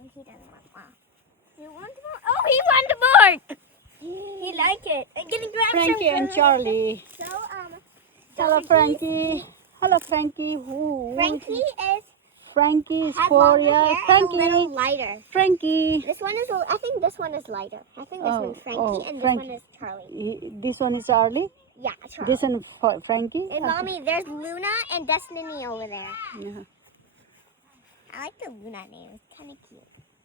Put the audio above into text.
think he doesn't want more. You want more? Oh, he wants more! He like it. I'm gonna grab Frankie some and food. Charlie. So, Hello, Dr. Frankie. Hello, Frankie. Frankie is Frankie is has for longer ya. hair and a little Frankie. lighter. Frankie. This one is, I think this one is lighter. I think this one's Frankie and this Frankie. one is Charlie. This one is Charlie. Yeah, Charlie. This one for Frankie. And Mommy, there's Luna and Destiny over there. Yeah. I like the Luna name. It's kind of cute.